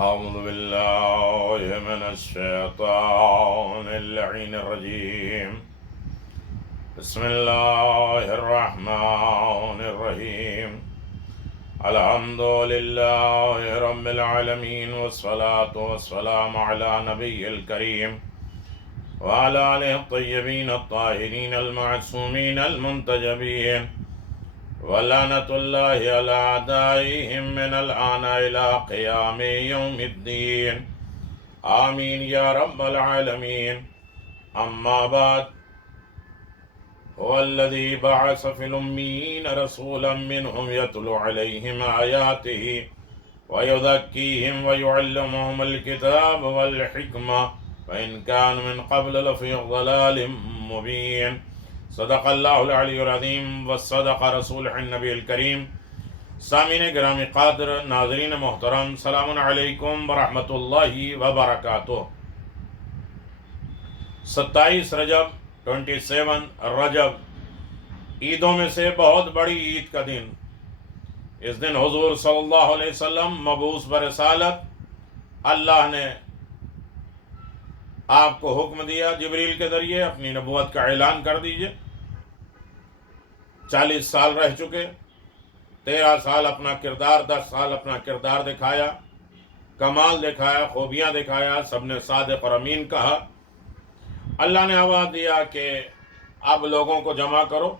أعوذ بالله من الشيطان اللعين الرجيم. بسم الله الرحمن الرحيم. الحمد لله رب العالمين، والصلاة والسلام على نبي الكريم وعلى آله الطيبين الطاهرين المعصومين المنتجبين، ولعنة الله على أعدائهم من الآن إلى قيام يوم الدين. آمين يا رب العالمين. أما بعد، هو الذي بعث في الأميين رسولا منهم يتلو عليهم آياته ويزكيهم ويعلمهم الكتاب والحكمة وإن كان من قبل لفي ضلال مبين. صدق اللہ العلی العظیم وصدق رسولہ النبی الکریم. سامعین گرامی قادر، ناظرین محترم، سلام علیکم ورحمۃ اللہ وبرکاتہ. 27 رجب 27 رجب عیدوں میں سے بہت بڑی عید کا دن. اس دن حضور صلی اللہ علیہ وسلم مبعوث برسالت. اللہ نے آپ کو حکم دیا جبریل کے ذریعے اپنی نبوت کا اعلان کر دیجئے. 40 سال رہ چکے، 13 سال اپنا کردار، 10 سال اپنا کردار دکھایا، کمال دکھایا، خوبیاں دکھایا، سب نے صادق اور امین کہا. اللہ نے آواز دیا کہ اب لوگوں کو جمع کرو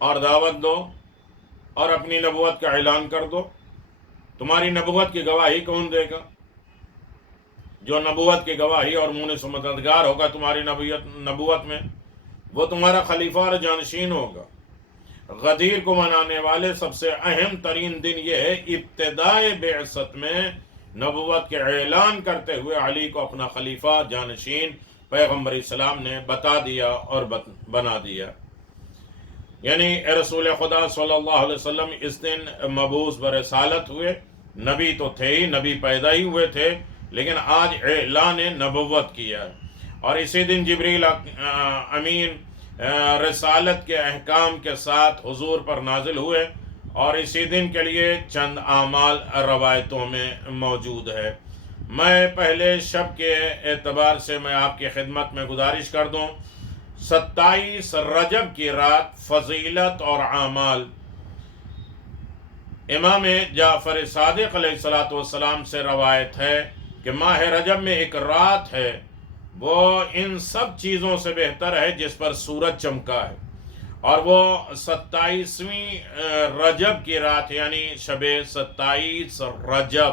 اور دعوت دو اور اپنی نبوت کا اعلان کر دو. تمہاری نبوت کی گواہی کون دے گا؟ جو نبوت کی گواہی اور مونس و مددگار ہوگا تمہاری نبوت میں، وہ تمہارا خلیفہ اور جانشین ہوگا. غدیر کو منانے والے سب سے اہم ترین دن یہ ہے ابتدائے بعثت میں نبوت کے اعلان کرتے ہوئے علی کو اپنا خلیفہ جانشین پیغمبر اسلام نے بتا دیا اور بنا دیا. یعنی اے رسول خدا صلی اللہ علیہ وسلم اس دن مبعوث برسالت ہوئے. نبی تو تھے ہی، نبی پیدا ہی ہوئے تھے، لیکن آج اعلان نبوت کیا. اور اسی دن جبریل امین رسالت کے احکام کے ساتھ حضور پر نازل ہوئے، اور اسی دن کے لیے چند اعمال روایتوں میں موجود ہے. میں پہلے شب کے اعتبار سے میں آپ کی خدمت میں گزارش کر دوں. 27 رجب کی رات فضیلت اور اعمال. امام جعفر صادق علیہ السلام سے روایت ہے کہ ماہ رجب میں ایک رات ہے، وہ ان سب چیزوں سے بہتر ہے جس پر سورج چمکا ہے، اور وہ 27ویں رجب کی رات یعنی شب 27 رجب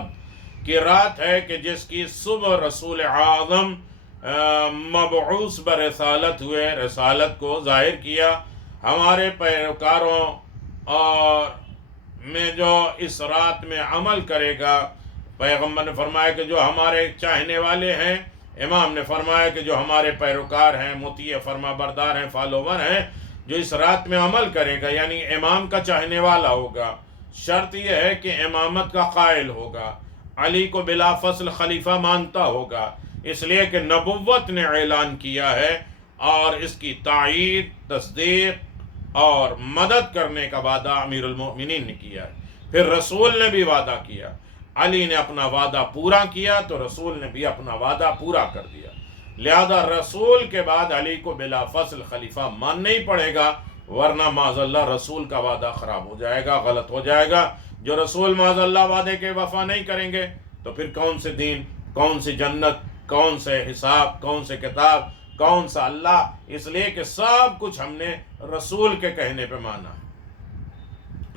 کی رات ہے کہ جس کی صبح رسول اعظم مبعوث برسالت ہوئے، رسالت کو ظاہر کیا. ہمارے پیروکاروں اور میں جو اس رات میں عمل کرے گا، پیغمبر نے فرمایا کہ جو ہمارے چاہنے والے ہیں، امام نے فرمایا کہ جو ہمارے پیروکار ہیں، مطیع فرما بردار ہیں، فالوور ہیں، جو اس رات میں عمل کرے گا یعنی امام کا چاہنے والا ہوگا. شرط یہ ہے کہ امامت کا قائل ہوگا، علی کو بلا فصل خلیفہ مانتا ہوگا، اس لیے کہ نبوت نے اعلان کیا ہے اور اس کی تائید، تصدیق اور مدد کرنے کا وعدہ امیر المؤمنین نے کیا ہے. پھر رسول نے بھی وعدہ کیا. علی نے اپنا وعدہ پورا کیا تو رسول نے بھی اپنا وعدہ پورا کر دیا. لہذا رسول کے بعد علی کو بلا فصل خلیفہ ماننا ہی پڑے گا، ورنہ معاذ اللہ رسول کا وعدہ خراب ہو جائے گا، غلط ہو جائے گا. جو رسول معاذ اللہ وعدے کے وفا نہیں کریں گے تو پھر کون سے دین، کون سی جنت، کون سے حساب، کون سے کتاب، کون سا اللہ؟ اس لیے کہ سب کچھ ہم نے رسول کے کہنے پہ مانا ہے.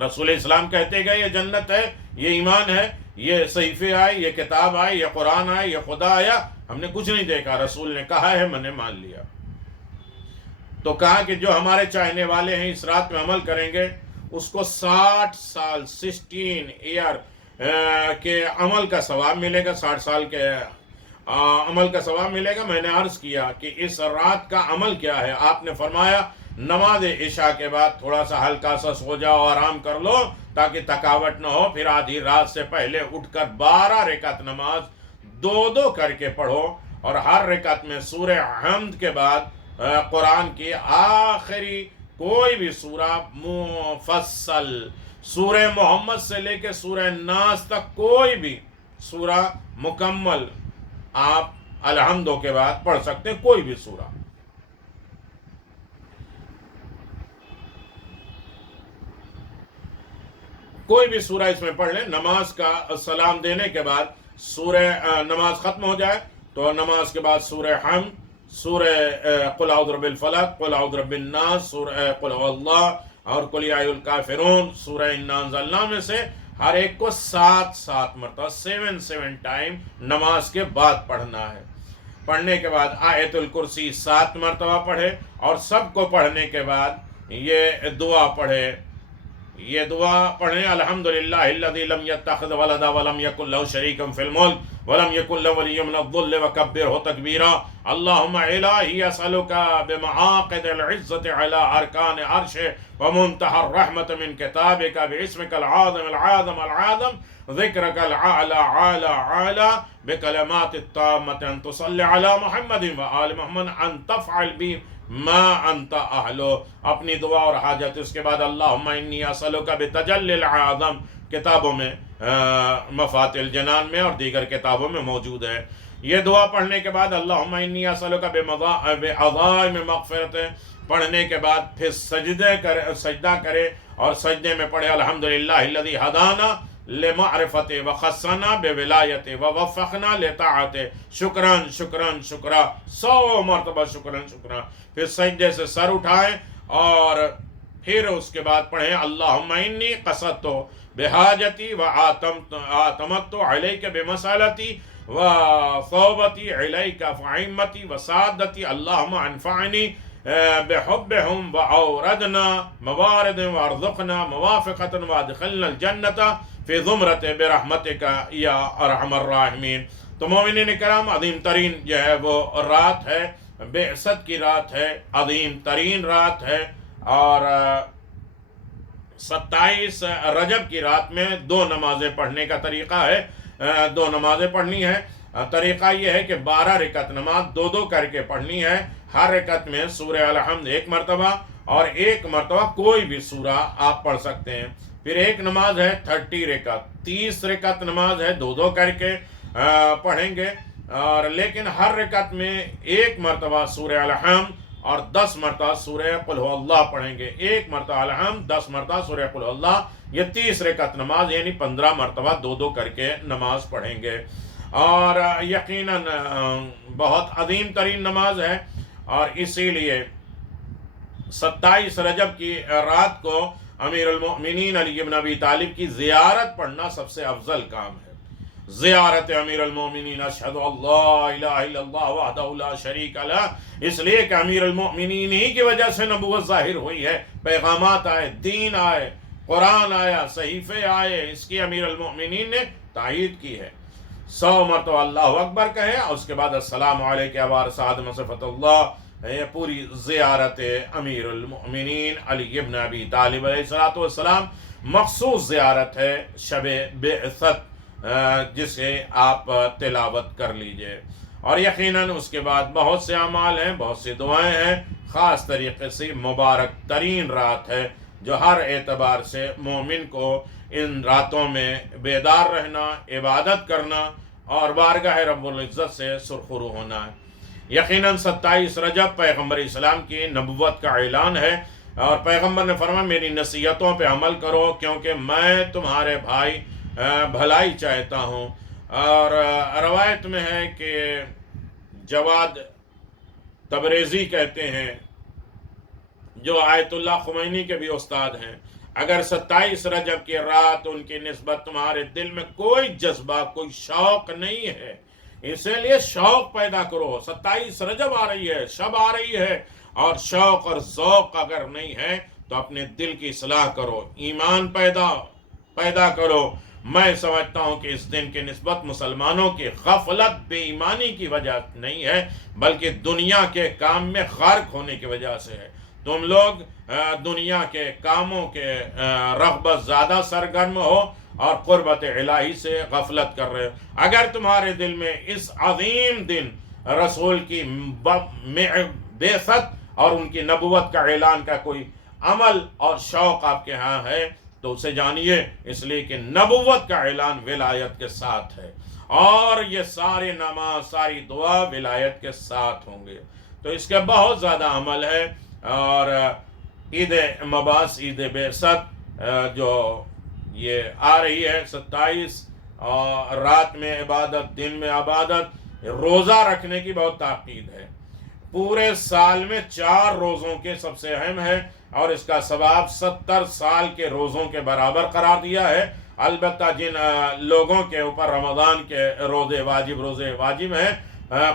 رسول اسلام کہتے گئے یہ جنت ہے، یہ ایمان ہے، یہ صحیفے آئے، یہ کتاب آئے، یہ قرآن آئے، یہ خدا آیا. ہم نے کچھ نہیں دیکھا، رسول نے کہا ہے، میں نے مان لیا. تو کہا کہ جو ہمارے چاہنے والے ہیں اس رات میں عمل کریں گے، اس کو 60 سال 16 ایئر کے عمل کا ثواب ملے گا. 60 سال کے عمل کا ثواب ملے گا. میں نے عرض کیا کہ اس رات کا عمل کیا ہے. آپ نے فرمایا نماز عشاء کے بعد تھوڑا سا ہلکا سا سو جاؤ، آرام کر لو تاکہ تھکاوٹ نہ ہو. پھر آدھی رات سے پہلے اٹھ کر 12 رکعت نماز 2 کر کے پڑھو، اور ہر رکعت میں سورہ حمد کے بعد قرآن کی آخری کوئی بھی سورہ مفصل، سورہ محمد سے لے کے سورہ ناس تک کوئی بھی سورہ مکمل آپ الحمدوں کے بعد پڑھ سکتے ہیں، کوئی بھی سورہ. کوئی بھی سورہ اس میں پڑھ لیں. نماز کا سلام دینے کے بعد سورہ نماز ختم ہو جائے تو نماز کے بعد سورہ حمد، سورہ قل اعوذ برب الفلق، قل اعوذ برب الناس، سورہ قل هو اللہ اور قل یا ایھا الکافرون، سورہ انا انزلنا میں سے ہر ایک کو 7 مرتبہ 7 ٹائم نماز کے بعد پڑھنا ہے. پڑھنے کے بعد آیت الکرسی 7 مرتبہ پڑھے اور سب کو پڑھنے کے بعد یہ دعا پڑھے. یہ دعا پڑھیں: الحمدللہ الذی لم یتخذ ولدا ولم یکن لہ شریک فی الملک ولم یکن لہ ولی من الذل وکبرہ تکبیرا. اللہم الہی اسألک بمعاقد العزت علی ارکان عرشک ومنتہى الرحمت من کتابک باسمک العظم العظم العظم ذکرک العالی عالی عالی بکلمات التامة ان تصلی علی محمد وآل محمد ان تفعل بی ما انت اہلو. اپنی دعا اور حاجت. اس کے بعد اللہم انی اسألک بتجلی العظم، کتابوں میں مفاتح الجنان میں اور دیگر کتابوں میں موجود ہے. یہ دعا پڑھنے کے بعد اللہم انی اسألک بعظائم مغفرت پڑھنے کے بعد پھر سجدہ کرے اور سجدے میں پڑھے: الحمدللہ الذی ہدانا لمعرفت وخصنا بولایت ووفقنا لطاعت شکران شکران شکرا 100 مرتبہ شکران شکرا. پھر سجدے سے سر اٹھائیں اور پھر اس کے بعد پڑھیں: اللہم انی قصدت بحاجتی وآتمت علیک بمسالتی وصوبتی علیک فعیمتی وسادتی. اللہم انفعنی بحبهم وأوردنا موارد وارزقنا موافقة وادخلنا الجنة فی زمرت برحمتک یا ارحم الراحمین. تو مومنین کرام، عظیم ترین جو ہے وہ رات ہے، بعثت کی رات ہے، عظیم ترین رات ہے. اور 27 رجب کی رات میں 2 نمازیں پڑھنے کا طریقہ ہے. 2 نمازیں پڑھنی ہے. طریقہ یہ ہے کہ 12 رکعت نماز 2 کر کے پڑھنی ہے. ہر رکعت میں سورہ الحمد 1 مرتبہ اور 1 مرتبہ کوئی بھی سورہ آپ پڑھ سکتے ہیں. پھر ایک نماز ہے 30 رکعت، 30 رکعت نماز ہے 2 کر کے پڑھیں گے. اور لیکن ہر رکعت میں 1 مرتبہ سورہ الحمد اور 10 مرتبہ سورہ قل هو اللہ پڑھیں گے. 1 مرتبہ الحمد، 10 مرتبہ سورہ قل هو اللہ. یہ 30 رکعت نماز یعنی 15 مرتبہ 2 کر کے نماز پڑھیں گے. اور یقیناً بہت عظیم ترین نماز ہے. اور اسی لیے 27 رجب کی رات کو امیر المؤمنین علی بن ابی طالب کی زیارت پڑھنا سب سے افضل کام ہے. زیارت امیر المؤمنین، اشہد اللہ الہ الا اللہ وحدہ لا شریک لہ. اس لیے کہ امیر المؤمنین ہی کی وجہ سے نبوت ظاہر ہوئی ہے، پیغامات آئے، دین آئے، قرآن آیا، صحیفے آئے. اس کی امیر المؤمنین نے تائید کی ہے. 100 مرتبہ اللہ اکبر کہیں اور اس کے بعد السلام علیکم وارث آدم صفت اللہ. یہ پوری زیارت امیر المؤمنین علی بن ابی طالب علیہ السلام مخصوص زیارت ہے، شب بعثت، جسے آپ تلاوت کر لیجئے. اور یقیناً اس کے بعد بہت سے اعمال ہیں، بہت سی دعائیں ہیں. خاص طریقے سے مبارک ترین رات ہے جو ہر اعتبار سے مومن کو ان راتوں میں بیدار رہنا، عبادت کرنا اور بارگاہ رب العزت سے سرخرو ہونا ہے. یقیناً 27 رجب پیغمبر اسلام کی نبوت کا اعلان ہے اور پیغمبر نے فرمایا میری نصیحتوں پہ عمل کرو کیونکہ میں تمہارے بھائی بھلائی چاہتا ہوں. اور روایت میں ہے کہ جواد تبریزی کہتے ہیں، جو آیت اللہ خمینی کے بھی استاد ہیں، اگر 27 رجب کی رات ان کی نسبت تمہارے دل میں کوئی جذبہ، کوئی شوق نہیں ہے، اسی لیے شوق پیدا کرو. 27 رجب آ رہی ہے، شب آ رہی ہے، اور شوق اور ذوق اگر نہیں ہے تو اپنے دل کی اصلاح کرو، ایمان پیدا کرو. میں سمجھتا ہوں کہ اس دن کی نسبت مسلمانوں کی غفلت، بے ایمانی کی وجہ نہیں ہے بلکہ دنیا کے کام میں غرق ہونے کی وجہ سے ہے. تم لوگ دنیا کے کاموں کے رغبت زیادہ سرگرم ہو اور قربت الہی سے غفلت کر رہے ہو. اگر تمہارے دل میں اس عظیم دن رسول کی بعثت اور ان کی نبوت کا اعلان کا کوئی عمل اور شوق آپ کے ہاں ہے تو اسے جانیے، اس لیے کہ نبوت کا اعلان ولایت کے ساتھ ہے اور یہ سارے نماز ساری دعا ولایت کے ساتھ ہوں گے۔ تو اس کے بہت زیادہ عمل ہے۔ اور عید مبعث، عید بعثت جو یہ آ رہی ہے 27، اور رات میں عبادت، دن میں عبادت، روزہ رکھنے کی بہت تاکید ہے۔ پورے سال میں 4 روزوں کے سب سے اہم ہے، اور اس کا ثواب 70 سال کے روزوں کے برابر قرار دیا ہے۔ البتہ جن لوگوں کے اوپر رمضان کے روزے واجب ہیں،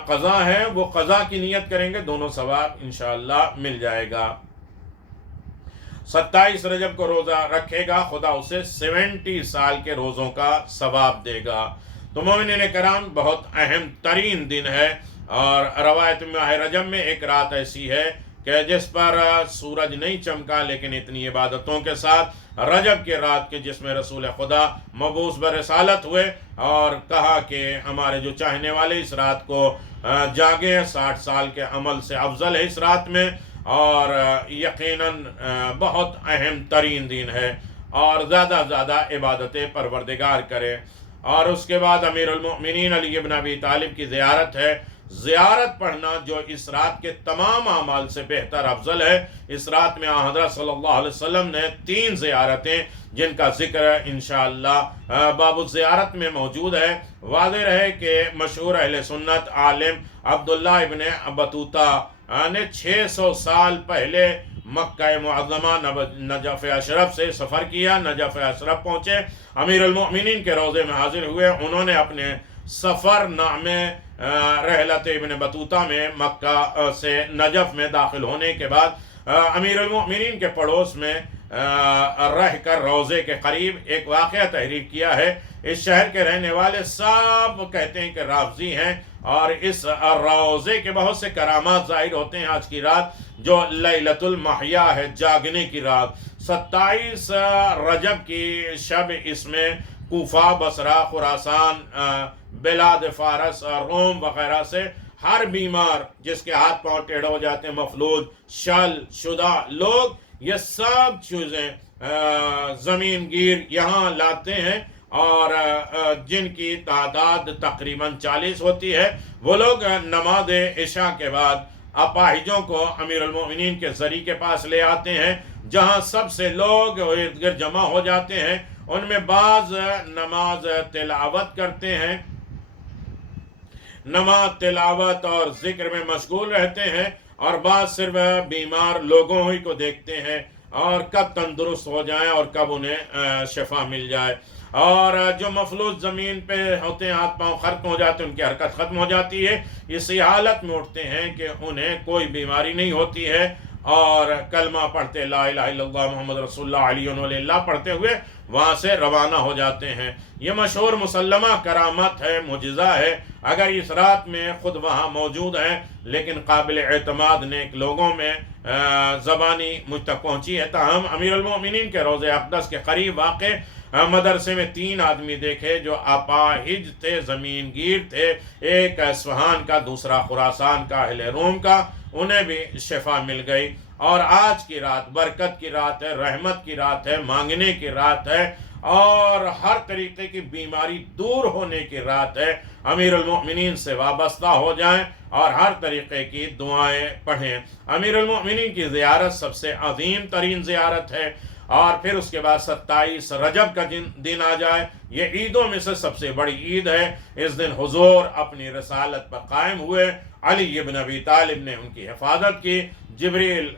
قضا ہیں، وہ قضا کی نیت کریں گے، دونوں ثواب انشاءاللہ مل جائے گا۔ 27 رجب کو روزہ رکھے گا، خدا اسے 70 سال کے روزوں کا ثواب دے گا۔ تو مومنین کرام، بہت اہم ترین دن ہے، اور روایت ماہ رجب میں ایک رات ایسی ہے کہ جس پر سورج نہیں چمکا، لیکن اتنی عبادتوں کے ساتھ رجب کے رات کے جس میں رسول خدا مبعوث برسالت ہوئے، اور کہا کہ ہمارے جو چاہنے والے اس رات کو جاگے، 60 سال کے عمل سے افضل ہے اس رات میں، اور یقیناً بہت اہم ترین دن ہے، اور زیادہ زیادہ عبادتیں پروردگار کرے۔ اور اس کے بعد امیر المؤمنین علی بن ابی طالب کی زیارت ہے۔ زیارت پڑھنا جو اس رات کے تمام اعمال سے بہتر افضل ہے۔ اس رات میں حضرت صلی اللہ علیہ وسلم نے 3 زیارتیں جن کا ذکر انشاءاللہ باب الزیارت میں موجود ہے۔ واضح رہے کہ مشہور اہل سنت عالم عبداللہ ابن بطوطہ نے 600 سال پہلے مکہ معظمہ نجف اشرف سے سفر کیا، نجف اشرف پہنچے، امیر المؤمنین کے روضے میں حاضر ہوئے۔ انہوں نے اپنے سفر نامے رحلت ابن بطوطہ میں مکہ سے نجف میں داخل ہونے کے بعد امیر المؤمنین کے پڑوس میں رہ کر روضے کے قریب ایک واقعہ تحریر کیا ہے۔ اس شہر کے رہنے والے سب کہتے ہیں کہ رافضی ہیں، اور اس روضے کے بہت سے کرامات ظاہر ہوتے ہیں۔ آج کی رات جو لیلۃ المحیا ہے، جاگنے کی رات، 27 رجب کی شب، اس میں کوفہ، بصرہ، خراسان، بلاد فارس اور روم وغیرہ سے ہر بیمار جس کے ہاتھ پاؤں ٹیڑھے ہو جاتے ہیں، مفلوج، شل شدہ لوگ، یہ سب چیزیں زمین گیر یہاں لاتے ہیں، اور جن کی تعداد تقریباً 40 ہوتی ہے، وہ لوگ نماز عشاء کے بعد اپاہجوں کو امیر المؤمنین کے زری کے پاس لے آتے ہیں، جہاں سب سے لوگ ارد گرد جمع ہو جاتے ہیں۔ ان میں بعض نماز تلاوت کرتے ہیں، نماز تلاوت اور ذکر میں مشغول رہتے ہیں، اور بعض صرف بیمار لوگوں ہی کو دیکھتے ہیں، اور کب تندرست ہو جائیں اور کب انہیں شفا مل جائے۔ اور جو مفلوج زمین پہ ہوتے ہیں، ہاتھ پاؤں ختم ہو جاتے ہیں، ان کی حرکت ختم ہو جاتی ہے، اسی حالت میں اٹھتے ہیں کہ انہیں کوئی بیماری نہیں ہوتی ہے، اور کلمہ پڑھتے لا الہ الا اللہ محمد رسول اللہ علیہ ولی اللہ پڑھتے ہوئے وہاں سے روانہ ہو جاتے ہیں۔ یہ مشہور مسلمہ کرامت ہے، معجزہ ہے۔ اگر اس رات میں خود وہاں موجود ہیں، لیکن قابل اعتماد نیک لوگوں میں زبانی مجھ تک پہنچی ہے۔ تاہم امیر المؤمنین کے روضہ اقدس کے قریب واقع مدرسے میں 3 آدمی دیکھے جو اپاہج تھے، زمین گیر تھے، ایک اصفہان کا، دوسرا خراسان کا، اہل روم کا، انہیں بھی شفا مل گئی۔ اور آج کی رات برکت کی رات ہے، رحمت کی رات ہے، مانگنے کی رات ہے، اور ہر طریقے کی بیماری دور ہونے کی رات ہے۔ امیر المؤمنین سے وابستہ ہو جائیں اور ہر طریقے کی دعائیں پڑھیں۔ امیر المؤمنین کی زیارت سب سے عظیم ترین زیارت ہے۔ اور پھر اس کے بعد 27 رجب کا دن آ جائے، یہ عیدوں میں سے سب سے بڑی عید ہے۔ اس دن حضور اپنی رسالت پر قائم ہوئے، علی بن ابی طالب نے ان کی حفاظت کی، جبریل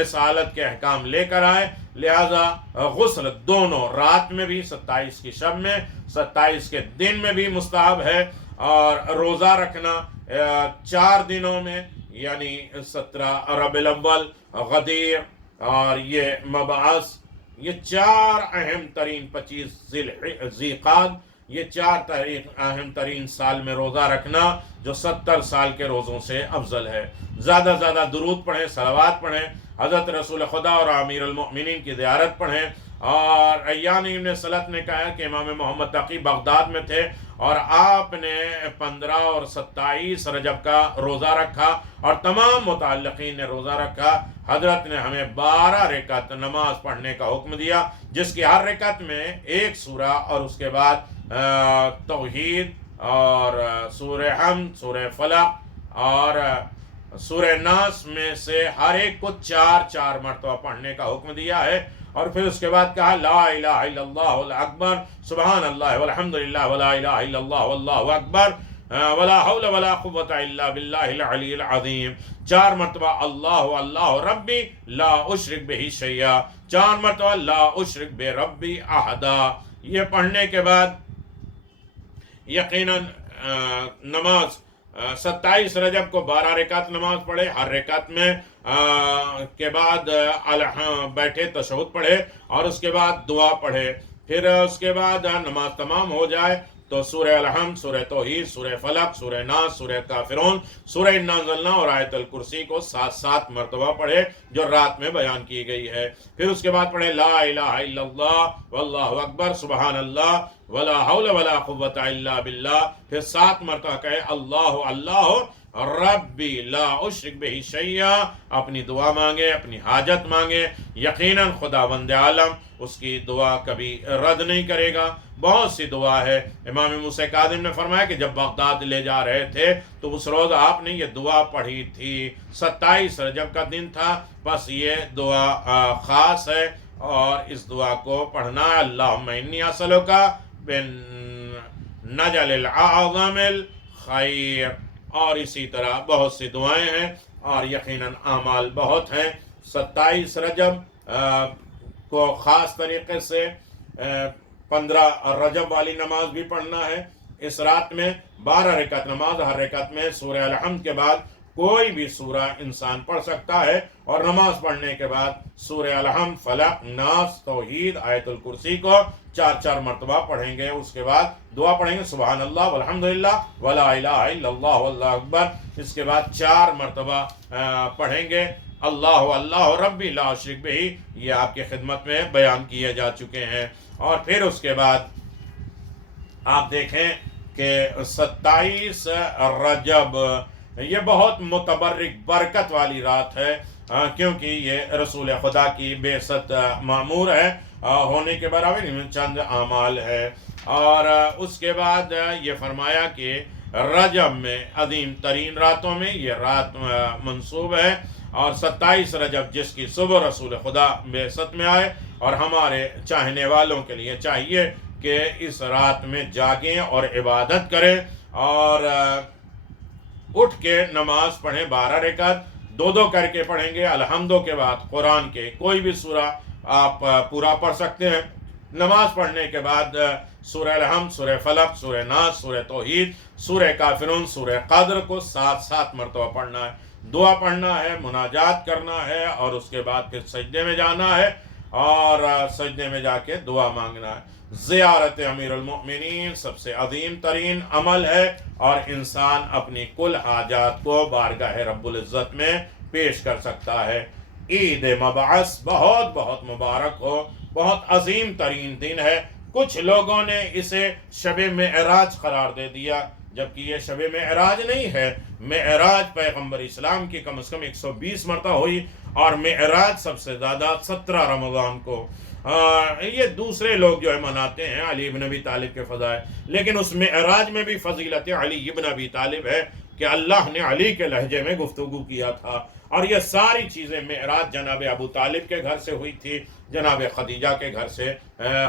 رسالت کے احکام لے کر آئے، لہذا غسل دونوں رات میں بھی، 27 کی شب میں، 27 کے دن میں بھی مستحب ہے، اور روزہ رکھنا 4 دنوں میں، یعنی 17 ربیع الاول، غدیر اور یہ مبعث، یہ 4 اہم ترین 25 ذی قعدہ، یہ 4 اہم ترین سال میں روزہ رکھنا جو 70 سال کے روزوں سے افضل ہے۔ زیادہ زیادہ درود پڑھیں، صلوات پڑھیں، حضرت رسول خدا اور امیر المؤمنین کی زیارت پڑھیں۔ اور ایان ابن سلط نے کہا کہ امام محمد تقی بغداد میں تھے، اور آپ نے 15 اور 27 رجب کا روزہ رکھا، اور تمام متعلقین نے روزہ رکھا۔ حضرت نے ہمیں 12 رکعت نماز پڑھنے کا حکم دیا، جس کی ہر رکعت میں 1 سورہ اور اس کے بعد توحید اور سورہ حمد، سورہ فلق اور سورہ ناس میں سے ہر ایک کو 4 مرتبہ پڑھنے کا حکم دیا ہے، اور پھر اس کے بعد کہا لا الہ الا اللہ اکبر، سبحان اللہ والحمد للہ ولا الہ الا اللہ واللہ اکبر ولا حول ولا قوة الا باللہ العلی العظیم، 4 مرتبہ اللہ اللہ ربی لا اشرک بہ شیئا، 4 مرتبہ لا اشرک بربی احدا۔ یہ پڑھنے کے بعد یقیناً نماز 27 رجب کو 12 رکعت نماز پڑھے، ہر رکعت میں کے بعد بیٹھے تشہد پڑھے اور اس کے بعد دعا پڑھے، پھر اس کے بعد نماز تمام ہو جائے تو سورہ الحمد، سورہ توحید، سورہ فلق، سورہ ناس، سورہ کافرون، سورہ انا انزلنا اور آیت الکرسی کو 7 مرتبہ پڑھے جو رات میں بیان کی گئی ہے، پھر اس کے بعد پڑھے لا الہ الا اللہ واللہ اکبر، سبحان اللہ ولا حول ولا قوة الا باللہ، پھر 7 مرتبہ کہے اللہ اللہ ربی لا اشرک بہ شیئا، اپنی دعا مانگے، اپنی حاجت مانگے، یقیناً خداوند عالم اس کی دعا کبھی رد نہیں کرے گا۔ بہت سی دعا ہے، امام موسیٰ کاظم نے فرمایا کہ جب بغداد لے جا رہے تھے تو اس روز آپ نے یہ دعا پڑھی تھی، 27 رجب کا دن تھا، بس یہ دعا خاص ہے اور اس دعا کو پڑھنا ہے، اللہم انی اسألک بالنجل الاعظم الخیر، اور اسی طرح بہت سی دعائیں ہیں اور یقیناً اعمال بہت ہیں۔ 27 رجب کو خاص طریقے سے 15 رجب والی نماز بھی پڑھنا ہے، اس رات میں 12 رکعت نماز، ہر رکعت میں سورہ الحمد کے بعد کوئی بھی سورہ انسان پڑھ سکتا ہے، اور نماز پڑھنے کے بعد سورہ الحمد، فلق، ناس، توحید، آیت الکرسی کو 4 مرتبہ پڑھیں گے، اس کے بعد دعا پڑھیں گے سبحان اللہ والحمد للہ ولا الہ الا اللہ واللہ اکبر، اس کے بعد 4 مرتبہ پڑھیں گے اللہ اللہ ربی لا اشرک بہ، یہ آپ کی خدمت میں بیان کیے جا چکے ہیں، اور پھر اس کے بعد آپ دیکھیں کہ 27 رجب یہ بہت متبرک برکت والی رات ہے، کیونکہ یہ رسول خدا کی بعثت معمور ہے ہونے کے برابر چند اعمال ہے، اور اس کے بعد یہ فرمایا کہ رجب میں عظیم ترین راتوں میں یہ رات منصوب ہے، اور 27 رجب جس کی صبح رسول خدا بعثت میں آئے، اور ہمارے چاہنے والوں کے لیے چاہیے کہ اس رات میں جاگیں اور عبادت کریں، اور اٹھ کے نماز پڑھیں، 12 رکعت 2 کر کے پڑھیں گے، الحمدوں کے بعد قرآن کے کوئی بھی سورہ آپ پورا پڑھ سکتے ہیں، نماز پڑھنے کے بعد سورہ الحمد، سورہ فلق، سورہ ناس، سورہ توحید، سورہ کافرون، سورہ قدر کو 7 مرتبہ پڑھنا ہے، دعا پڑھنا ہے، مناجات کرنا ہے، اور اس کے بعد پھر سجدے میں جانا ہے، اور سجدے میں جا کے دعا مانگنا ہے۔ زیارت امیر المؤمنین سب سے عظیم ترین عمل ہے، اور انسان اپنی کل حاجات کو بارگاہ رب العزت میں پیش کر سکتا ہے۔ عید مبعث بہت بہت مبارک ہو، بہت عظیم ترین دن ہے، کچھ لوگوں نے اسے شب معراج قرار دے دیا، جبکہ یہ شب معراج نہیں ہے، معراج پیغمبر اسلام کی کم از کم 120 مرتبہ ہوئی، اور معراج سب سے زیادہ 17 رمضان کو، یہ دوسرے لوگ جو ہے مناتے ہیں علی ابن ابی طالب کے فضائل، لیکن اس معراج میں بھی فضیلت علی ابن ابی طالب ہے کہ اللہ نے علی کے لہجے میں گفتگو کیا تھا، اور یہ ساری چیزیں معراج جناب ابو طالب کے گھر سے ہوئی تھی، جناب خدیجہ کے گھر سے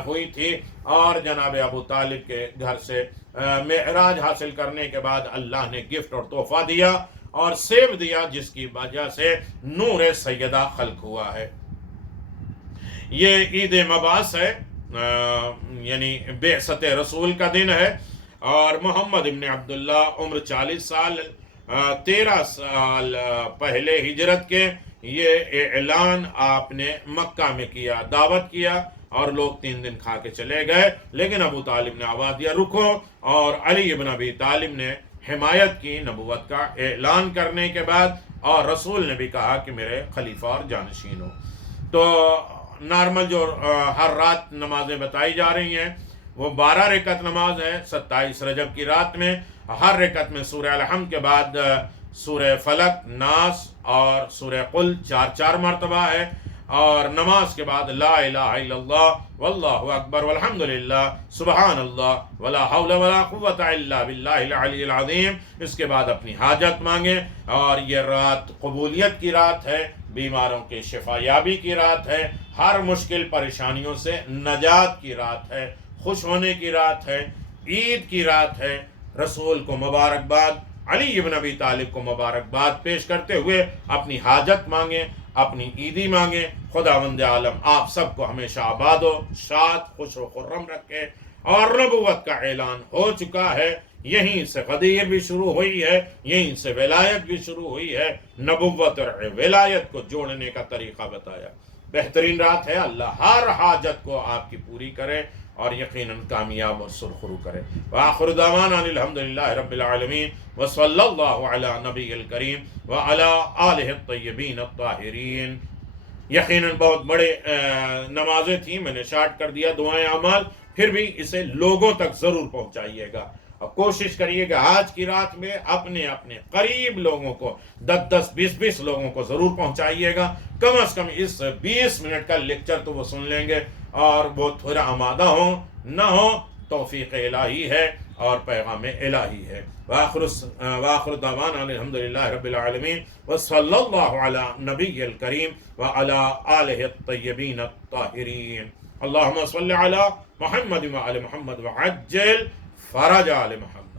ہوئی تھی، اور جناب ابو طالب کے گھر سے معراج حاصل کرنے کے بعد اللہ نے گفٹ اور تحفہ دیا اور سیب دیا، جس کی وجہ سے نور سیدہ خلق ہوا ہے۔ یہ عید مبعث ہے، یعنی بعثت رسول کا دن ہے، اور محمد ابن عبداللہ عمر 40 سال 13 سال پہلے ہجرت کے یہ اعلان آپ نے مکہ میں کیا، دعوت کیا، اور لوگ 3 دن کھا کے چلے گئے، لیکن ابو طالب نے آواز دیا رکو، اور علی ابن ابی طالب نے حمایت کی نبوت کا اعلان کرنے کے بعد، اور رسول نے بھی کہا کہ میرے خلیفہ اور جانشین ہو۔ تو نارمل جو ہر رات نمازیں بتائی جا رہی ہیں وہ 12 رکعت نماز ہے 27 رجب کی رات میں، ہر رکعت میں سورہ الحمد کے بعد سورہ فلق، ناس اور سورہ قل 4 مرتبہ ہے، اور نماز کے بعد لا الہ الا اللہ واللہ اکبر والحمدللہ سبحان اللہ ولا حول ولا قوت الا باللہ العلی العظیم. اس کے بعد اپنی حاجت مانگیں. اور یہ رات قبولیت کی رات ہے، بیماروں کے شفا یابی کی رات ہے، ہر مشکل پریشانیوں سے نجات کی رات ہے، خوش ہونے کی رات ہے، عید کی رات ہے. رسول کو مبارکباد، علی ابن ابی طالب کو مبارکباد پیش کرتے ہوئے اپنی حاجت مانگیں، اپنی عیدی مانگیں. خداوند عالم آپ سب کو ہمیشہ آباد و شاد، خوش و خرم رکھے. اور نبوت کا اعلان ہو چکا ہے، یہیں سے غدیر بھی شروع ہوئی ہے، یہیں سے ولایت بھی شروع ہوئی ہے. نبوت اور ولایت کو جوڑنے کا طریقہ بتایا. بہترین رات ہے. اللہ ہر حاجت کو آپ کی پوری کرے اور یقیناً کامیاب اور سرخرو کرے. وآخر دعوانا الحمدللہ رب العالمین وصلی اللہ علی نبی الکریم وعلی آلہ الطیبین الطاہرین. یقیناً بہت بڑے نمازیں تھیں، میں نے شارٹ کر دیا دعائیں اعمال، پھر بھی اسے لوگوں تک ضرور پہنچائیے گا. اور کوشش کریے کہ آج کی رات میں اپنے اپنے قریب لوگوں کو 10-10 20-20 لوگوں کو ضرور پہنچائیے گا. کم از کم اس 20 منٹ کا لیکچر تو وہ سن لیں گے اور وہ تھوڑا آمادہ ہوں. نہ ہو توفیق الہی ہے اور پیغام الہی ہے. وآخر دعوانا الحمدللہ رب العالمین وصلی اللہ علی نبی الکریم وعلی آلہ الطیبین الطاہرین. اللہم صلی علی محمد وعلی محمد وعجل فرج آل محمد.